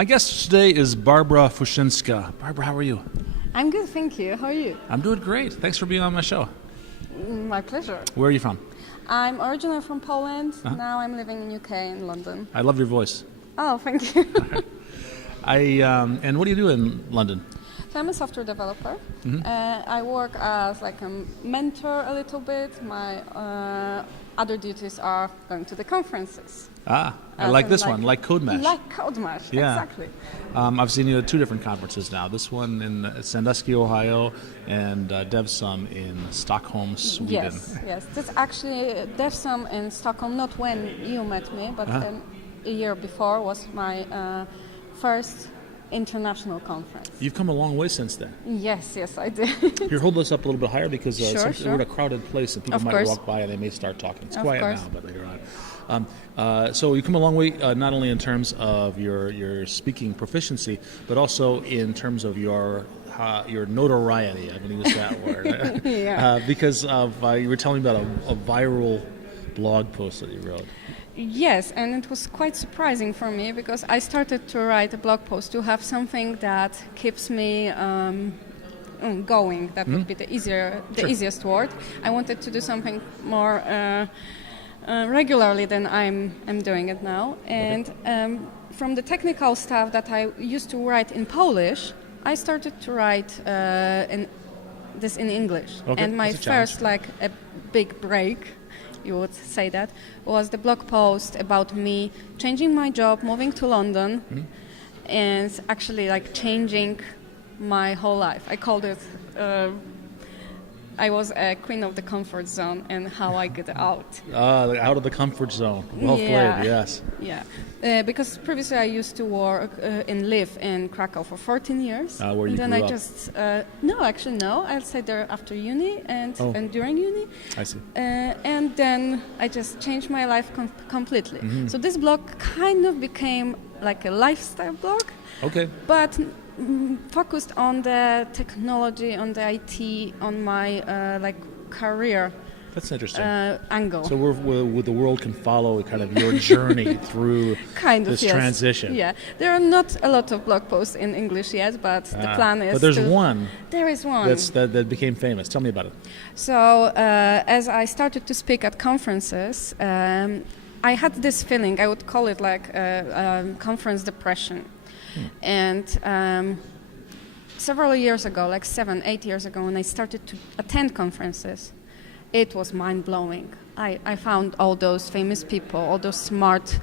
My guest today is Barbara Fusinska. Barbara, how are you? I'm good, thank you. How are you? I'm doing great. Thanks for being on my show. My pleasure. Where are you from? I'm originally from Poland. Now I'm living in UK in London. I love your voice. Oh, thank you. And what do you do in London? So I'm a software developer. I work as like a mentor a little bit. My other duties are going to the conferences. I like this one, like CodeMesh. Like CodeMesh, Yeah. exactly. I've seen you at two different conferences now. This one in Sandusky, Ohio, and DevSum in Stockholm, Sweden. Yes. That's actually DevSum in Stockholm, not when you met me, but a year before was my first international conference. You've come a long way since then. Yes, I did. Here, hold this up a little bit higher because Sure. we're in a crowded place and people Of might course. walk by and they may start talking. It's Of quiet course. now, but later on. So you've come a long way, not only in terms of your speaking proficiency, but also in terms of your notoriety. I'm going to use that word. Yeah. Because of you were telling me about a viral blog post that you wrote. Yes, and it was quite surprising for me because I started to write a blog post to have something that keeps me going. That would be the easiest word. I wanted to do something more regularly than I'm doing it now. And from the technical stuff that I used to write in Polish, I started to write in English. Okay, And my that's a challenge. first a big break, you would say that, was the blog post about me changing my job, moving to London, and actually changing my whole life. I called it, I was a queen of the comfort zone and how I get out. Out of the comfort zone. Well played, yes. Yeah, because previously I used to work and live in Krakow for 14 years. Where you and then grew I up. just, no, I stayed there after uni and during uni. I see. And then I just changed my life completely. So this blog kind of became like a lifestyle blog. Okay. But focused on the technology, on the IT, on my career That's interesting. angle. So the world can follow kind of your journey through this yes. transition. Yeah, there are not a lot of blog posts in English yet, but the plan is. But there's one. There is one. That became famous. Tell me about it. So as I started to speak at conferences, I had this feeling. I would call it conference depression. And several years ago, 7-8 years ago, when I started to attend conferences, it was mind-blowing. I found all those famous people, all those smart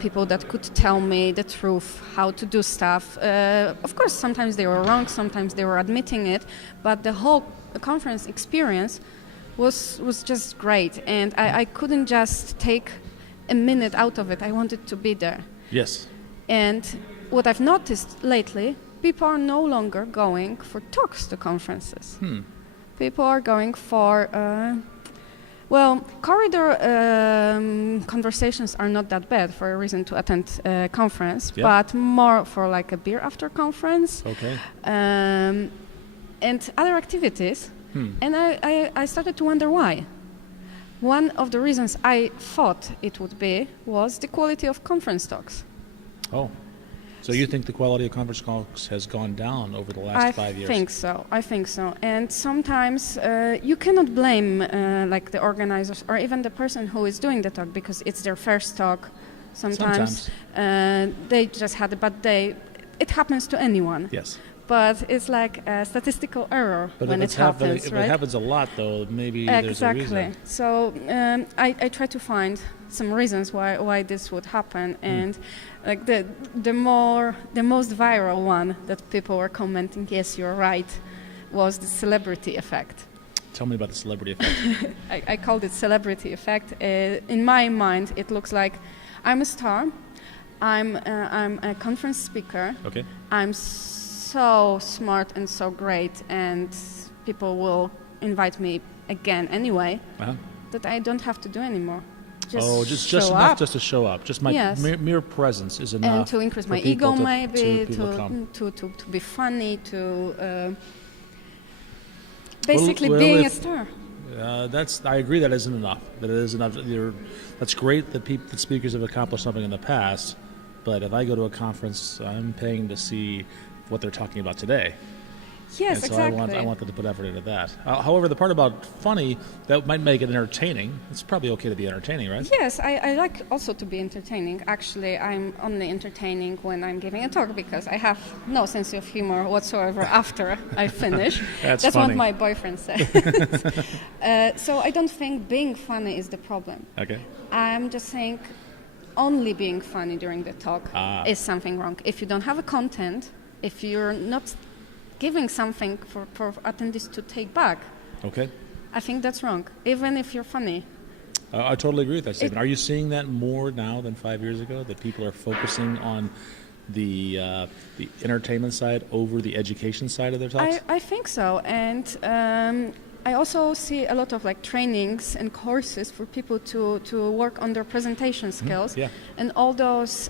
people that could tell me the truth, how to do stuff. Of course, sometimes they were wrong, sometimes they were admitting it, but the whole conference experience was just great. And I couldn't just take a minute out of it. I wanted to be there. Yes. And what I've noticed lately, people are no longer going for talks to conferences. People are going for, corridor conversations are not that bad for a reason to attend a conference, but more for a beer after conference. Okay. And other activities. And I started to wonder why. One of the reasons I thought it would be was the quality of conference talks. Oh. So you think the quality of conference talks has gone down over the last 5 years? I think so. And sometimes you cannot blame the organizers or even the person who is doing the talk because it's their first talk. Sometimes. They just had it happens to anyone. Yes. But it's like a statistical error when it happens, If right? it happens a lot, though, maybe there's a reason. So I try to find some reasons why this would happen, and the most viral one that people were commenting, yes, you're right, was the celebrity effect. Tell me about the celebrity effect. I called it celebrity effect. In my mind, it looks like I'm a star. I'm a conference speaker. Okay. I'm so smart and so great, and people will invite me again anyway, that I don't have to do anymore. Just enough up. just to show up. Just my mere presence is enough. And to increase my ego, maybe, to be funny, to basically being a star. I agree that isn't enough. That it is enough. That's great that speakers have accomplished something in the past, but if I go to a conference, I'm paying to see what they're talking about today. Yes, And so exactly. I want them to put effort into that. However, the part about funny, that might make it entertaining. It's probably okay to be entertaining, right? Yes, I like also to be entertaining. Actually, I'm only entertaining when I'm giving a talk because I have no sense of humor whatsoever after I finish. That's what funny. my boyfriend said. So I don't think being funny is the problem. Okay. I'm just saying only being funny during the talk is something wrong. If you don't have a content, if you're not giving something for attendees to take back, Okay. I think that's wrong, even if you're funny. I totally agree with that statement. Are you seeing that more now than 5 years ago, that people are focusing on the entertainment side over the education side of their talks? I think so, and I also see a lot of like trainings and courses for people to work on their presentation skills, yeah. and all those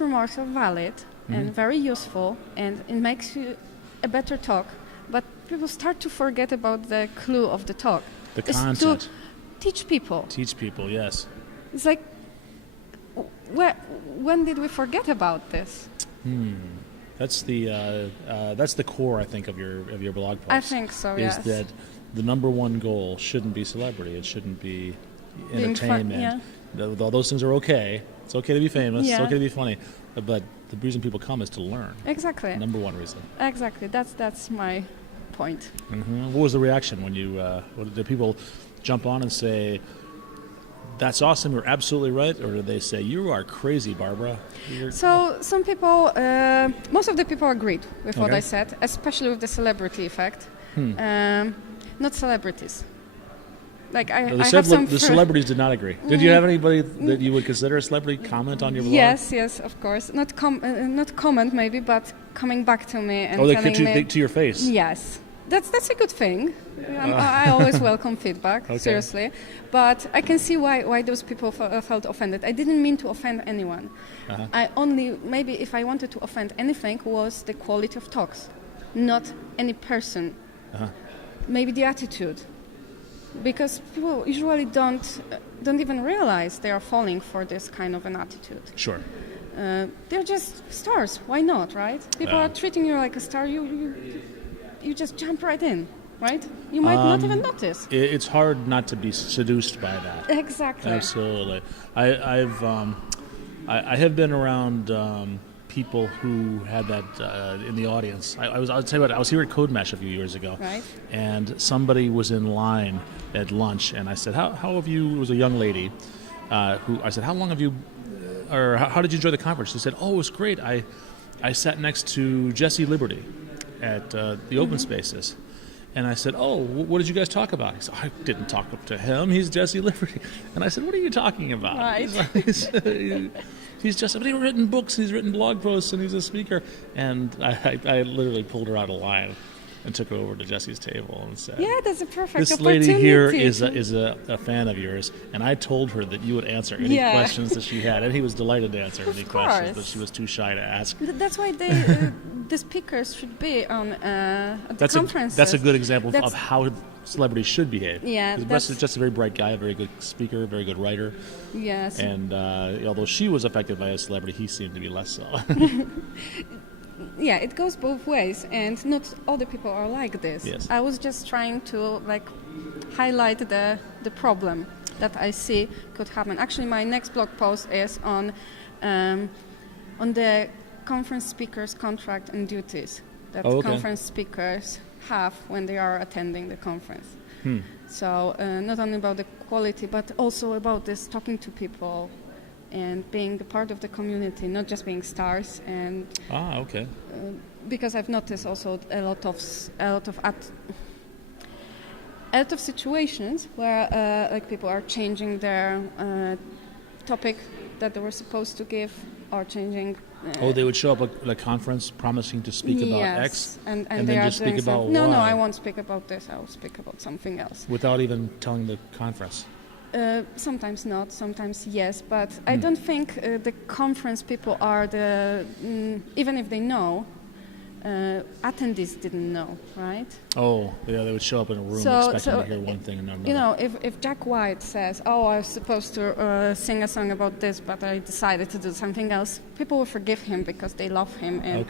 remarks are valid and very useful, and it makes you a better talk. But people start to forget about the clue of the talk. The It's content. to teach people. Teach people, yes. It's like, when did we forget about this? That's the core, I think, of your blog post. I think so. Is Yes. that the number one goal shouldn't be celebrity. It shouldn't be Being entertainment. All those things are okay. It's okay to be famous. Yeah. It's okay to be funny. But the reason people come is to learn. Exactly. Number one reason. Exactly. That's my point. What was the reaction when you? Did people jump on and say, "That's awesome! You're absolutely right," or did they say, "You are crazy, Barbara"? So some people, most of the people agreed with what Okay. I said, especially with the celebrity effect. Not celebrities. Like I have some. The celebrities did not agree. Did you have anybody that you would consider a celebrity comment on your blog? Yes, of course. Not comment maybe, but coming back to me and They telling me. to your face. Yes, that's a good thing. I always welcome feedback, Okay. seriously. But I can see why those people felt offended. I didn't mean to offend anyone. I only, maybe if I wanted to offend anything, was the quality of talks, not any person. Maybe the attitude. Because people usually don't even realize they are falling for this kind of an attitude. Sure. They're just stars. Why not, right? People are treating you like a star. You just jump right in, right? You might not even notice. It's hard not to be seduced by that. Exactly. Absolutely. I have been around people who had that in the audience. I'll tell you what. I was here at Code Mesh a few years ago, Right. and somebody was in line at lunch, and I said, "How have you?" It was a young lady who I said, "How long have you?" Or how did you enjoy the conference? She said, "Oh, it was great. I sat next to Jesse Liberty at the Open Spaces." And I said, "Oh, what did you guys talk about?" He said, "I didn't talk to him. He's Jesse Liberty." And I said, "What are you talking about?" Right. He's just, but he's written books, he's written blog posts, and he's a speaker. And I literally pulled her out of line and took her over to Jesse's table and said, Yeah, that's a perfect "This opportunity. lady here is a fan of yours, and I told her that you would answer any Yeah. questions that she had." And he was delighted to answer any questions that course. she was too shy to ask. That's why the speakers should be on at the That's conferences. that's a good example That's- of how celebrities should behave. Yeah, 'Cause Russ is just a very bright guy, a very good speaker, a very good writer, Yes. and although she was affected by a celebrity, he seemed to be less so. Yeah, it goes both ways, and not all the people are like this. Yes. I was just trying to highlight the problem that I see could happen. Actually, my next blog post is on the conference speakers' contract and duties that Oh, okay. conference speakers have when they are attending the conference. So not only about the quality, but also about this talking to people and being a part of the community, not just being stars. And Okay. because I've noticed also a lot of situations where people are changing their topic that they were supposed to give, or changing. They would show up at a conference promising to speak about yes, X, and and they then are just speak doing about some, no, Y. I won't speak about this. I will speak about something else. without even telling the conference. Sometimes not, sometimes yes, but I don't think the conference people are even if they know, attendees didn't know, right? Oh, yeah, they would show up in a room expecting to hear one thing and not another. You know, if Jack White says, "Oh, I was supposed to sing a song about this, but I decided to do something else," people will forgive him because they love him, and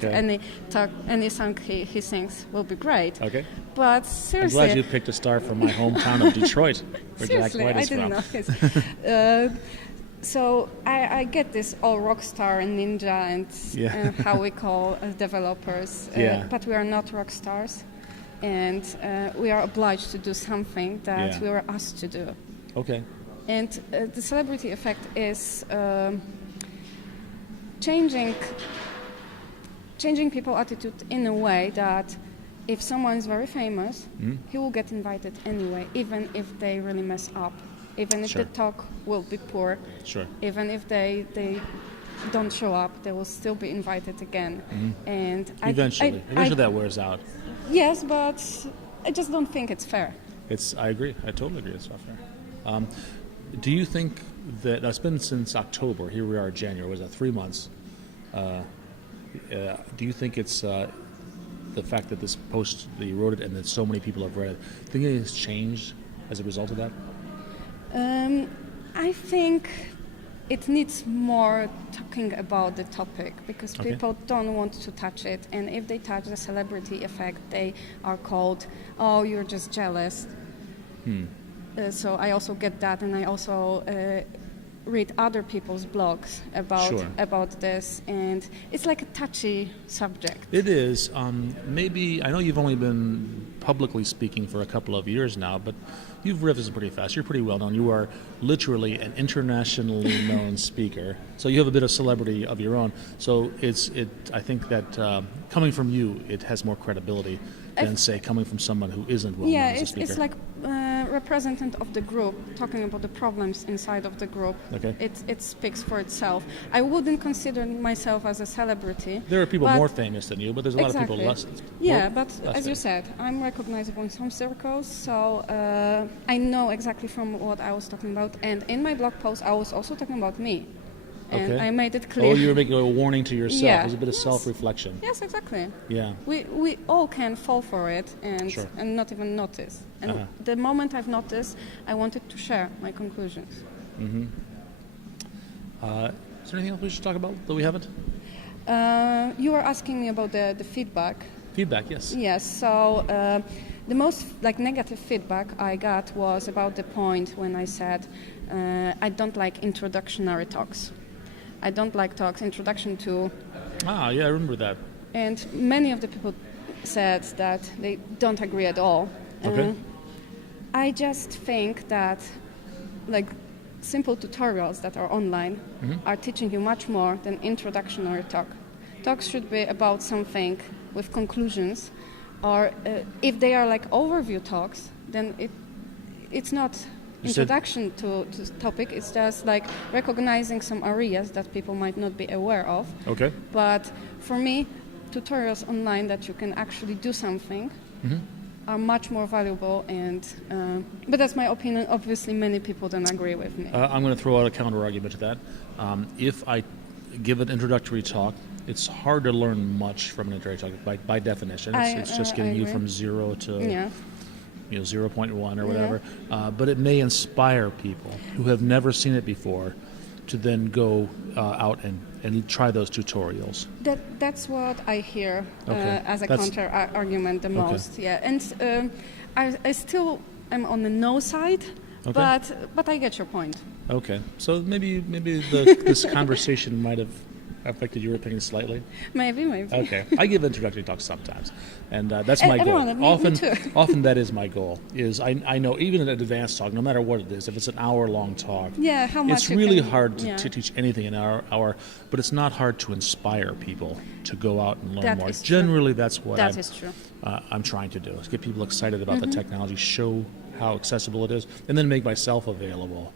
any song he sings will be great. Okay. But seriously, I'm glad you picked a star from my hometown of Detroit, where Jack seriously, White is I didn't from. know his. So I get this all rock star and ninja and how we call developers, but we are not rock stars, and we are obliged to do something that we were asked to do. Okay. And the celebrity effect is changing people's attitude in a way that if someone is very famous, he will get invited anyway, even if they really mess up. Even if the talk will be poor, even if they don't show up, they will still be invited again. And eventually that wears out. Yes, but I just don't think it's fair. I agree. I totally agree. It's not fair. Do you think that it's been since October? Here we are, January. Was that 3 months? Do you think it's the fact that this post that you wrote it and that so many people have read it? Do you think it has changed as a result of that? I think it needs more talking about the topic because people don't want to touch it, and if they touch the celebrity effect, they are called, "Oh, you're just jealous." So I also get that, and I also read other people's blogs about this, and it's like a touchy subject. It is. Maybe I know you've only been publicly speaking for a couple of years now, but you've risen pretty fast. You're pretty well known. You are literally an internationally known speaker. So you have a bit of celebrity of your own. So I think that coming from you, it has more credibility than, say, coming from someone who isn't well known as a speaker. It's like representative of the group talking about the problems inside of the group. Okay. It speaks for itself. I wouldn't consider myself as a celebrity. There are people more famous than you, but there's a lot of people less. As you said, I'm recognizable in some circles, so I know exactly from what I was talking about. And in my blog post, I was also talking about me. And I made it clear. Oh, you were making a warning to yourself. There's a bit of self-reflection. Yes, exactly. Yeah. We all can fall for it and not even notice. And the moment I've noticed, I wanted to share my conclusions. Mm-hmm. Is there anything else we should talk about that we haven't? You were asking me about the feedback. Feedback, yes. Yes. So the most negative feedback I got was about the point when I said I don't like introductory talks. I don't like talks, introduction to... Ah, yeah, I remember that. And many of the people said that they don't agree at all. Okay. I just think that simple tutorials that are online are teaching you much more than introductory talk. Talks should be about something with conclusions, or if they are overview talks, then it's not introduction to topic. It's just recognizing some areas that people might not be aware of. Okay. But for me, tutorials online that you can actually do something are much more valuable. And but that's my opinion. Obviously, many people don't agree with me. I'm going to throw out a counter argument to that. If I give an introductory talk, it's hard to learn much from an introductory talk by definition. It's just getting you from 0 to 0.1 or whatever. But it may inspire people who have never seen it before to then go out and try those tutorials. That's what I hear as a counter argument the most. Yeah, and I still am on the no side, but I get your point. Okay, so maybe this conversation might have affected your opinion slightly? Maybe. Okay. I give introductory talks sometimes, and that's my goal. Me too. Often that is my goal. I know even an advanced talk, no matter what it is, if it's an hour-long talk, how much it's really hard to teach anything in an hour, but it's not hard to inspire people to go out and learn more. Generally, that's what I'm trying to do, is get people excited about the technology, show how accessible it is, and then make myself available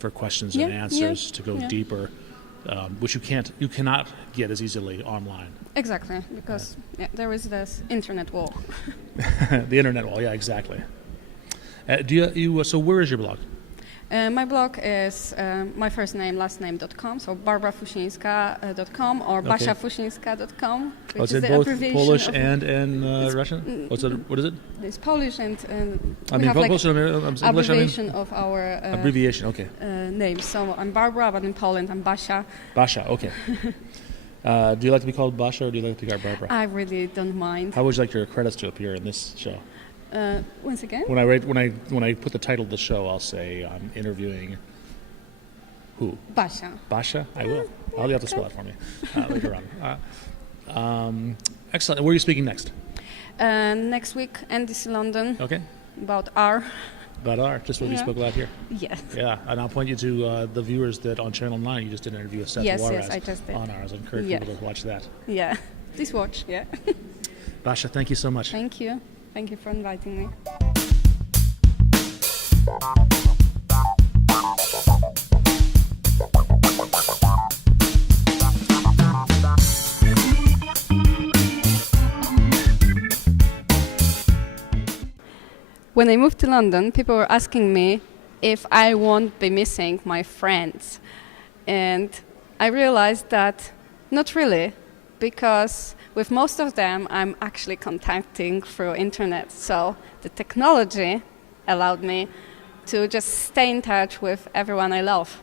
for questions and answers to go deeper. Which you cannot get as easily online. Exactly, because there is this internet wall. The internet wall, yeah, exactly. So where is your blog? My blog is my first name, last name.com, so barbarafusinska.com or basiafusinska.com, which It's is in the both abbreviation Polish of and Russian? What is it? It's Polish and I we mean, have like Polish and English, I mean, abbreviation of our abbreviation, okay. names. So I'm Barbara, but in Poland I'm Basia. Basia, okay. Do you like to be called Basia or do you like to be called Barbara? I really don't mind. How would you like your credits to appear in this show? Once again? When I put the title of the show, I'll say I'm interviewing who? Basia. Basia? I will. I'll have to spell it for me later on. Excellent. Where are you speaking next? Next week, NDC London, Okay. about R. About R, just what we spoke about here. Yes. Yeah, and I'll point you to the viewers that on Channel 9 you just did an interview with Seth Yes, Juarez I just did. on ours. I encourage people to watch that. Yeah. Please watch, yeah. Basia, thank you so much. Thank you. Thank you for inviting me. When I moved to London, people were asking me if I won't be missing my friends. And I realized that not really, because with most of them, I'm actually contacting through internet. So the technology allowed me to just stay in touch with everyone I love.